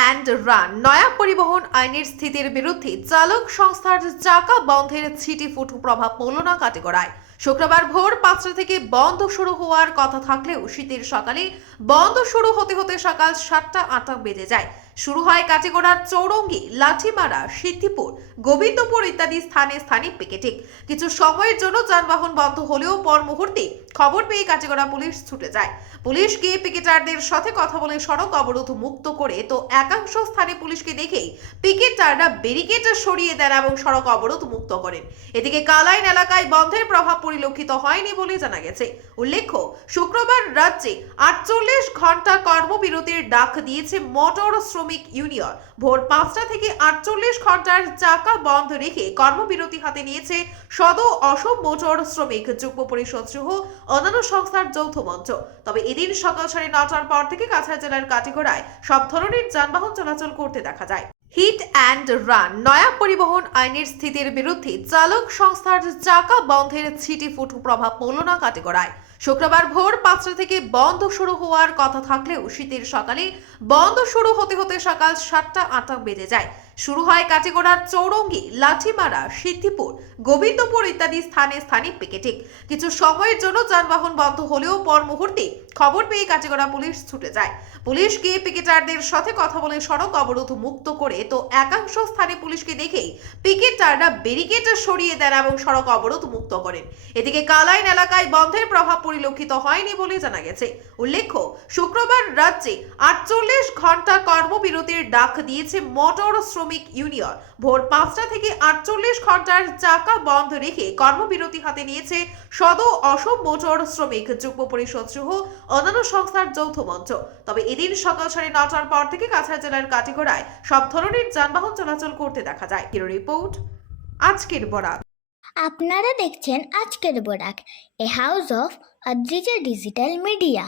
And run নয়া পরিবহন আইনের স্থিতির বিরুদ্ধে চালক সংস্থার চাকা বন্ধের ছিটি ফুটু প্রভাব পড়ল না কাটিগড়ায়। শুক্রবার ভোর পাঁচটা থেকে বন্ধ শুরু হওয়ার কথা থাকলেও শীতের সকালে বন্ধ শুরু হতে হতে সকাল সাতটা আটটা বেজে যায়। শুরু হয় কাটিগড়ার চৌরঙ্গি, লাঠিমারা, সিদ্ধিপুর, গোবিন্দপুর ইত্যাদি স্থানে স্থানে পিকেটিং কিছু সময়ের জন্য যানবাহন বন্ধ হলেও পর মুহূর্তে খবর পেয়ে কাটিগড়া পুলিশ ছুটে যায়। পুলিশ গিয়ে পিকেটারদের সাথে কথা বলে সড়ক অবরোধ মুক্ত করে তো একাংশ স্থানে পুলিশকে দেখেই পিকেটাররা ব্যারিকেড সরিয়ে দেন এবং সড়ক অবরোধ মুক্ত করেন। এদিকে কালাইন এলাকায় বন্ধের প্রভাব পরিলক্ষিত হয়নি বলে জানা গেছে। উল্লেখ্য, শুক্রবার রাজ্যে আটচল্লিশ ঘণ্টা কর্মবিরতির ডাক দিয়েছে মোটর শ্রমিক ইউনিয়ন। ভোর পাঁচটা থেকে আটচল্লিশ ঘণ্টার চাকা বন্ধ রেখে কর্মবিরতি হাতে নিয়েছে সদ অসম মোটর শ্রমিক যুগ্ম পরিষদ সহ অন্যান্য সংস্থার যৌথ মঞ্চ। তবে এদিন সকাল সাড়ে নটার পর থেকে কাছাড় জেলার কাটিগড়ায় সব ধরনের যানবাহন চলাচল করতে দেখা যায়। Hit and run. নয়া পরিবহন আইনের স্থিতির বিরুদ্ধে চালক সংস্থার চাকা বন্ধের ছিটি ফুটু প্রভাব পড়ল না কাটিগড়ায়। শুক্রবার ভোর পাঁচটা থেকে বন্ধ শুরু হওয়ার কথা থাকলেও শীতের সকালে বন্ধ শুরু হতে হতে সকাল সাতটা আটটা বেজে যায়। শুরু হয় কাটিগড়ার চৌরঙ্গি, লাঠিমারা, সিদ্ধিপুর, গোবিন্দপুর ইত্যাদি স্থানে স্থানে পিকেটিং। কিছু সময়ের জন্য যানবাহন বন্ধ হলেও পর মুহূর্তে খবর পেয়ে কাটিগড়া পুলিশ ছুটে যায়। পুলিশ গিয়ে পিকেটারদের সাথে কথা বলে সড়ক অবরোধ মুক্ত করে তো একাংশ স্থানে পুলিশকে দেখেই পিকেটাররা ব্যারিকেড সরিয়ে দেন এবং সড়ক অবরোধ মুক্ত করেন। এদিকে কালাইন এলাকায় বন্ধের প্রভাব পরিলক্ষিত হয়নি বলে জানা গেছে। উল্লেখ্য, শুক্রবার রাজ্যে আটচল্লিশ ঘণ্টা কর্মবিরতির ডাক দিয়েছে মোটর শ্রমিক ইউনিয়ন। ভোর পাঁচটা থেকে আটচল্লিশ ঘণ্টার চাকা বন্ধ রেখে কর্মবিরতি হাতে নিয়েছে সদ অসম মোটর শ্রমিক যুগ্ম পরিষদ সহ অন্যান্য সংস্থার যৌথ মঞ্চ। তবে এদিন সকাল সাড়ে নটার পর থেকে কাছাড় জেলার কাটিগড়ায় সব ধরনের যানবাহন চলাচল করতে দেখা যায়। ব্যুরো রিপোর্ট, আজকের বরাক আপনারা দেখছেন আজকের Barak a house of Adrija digital media.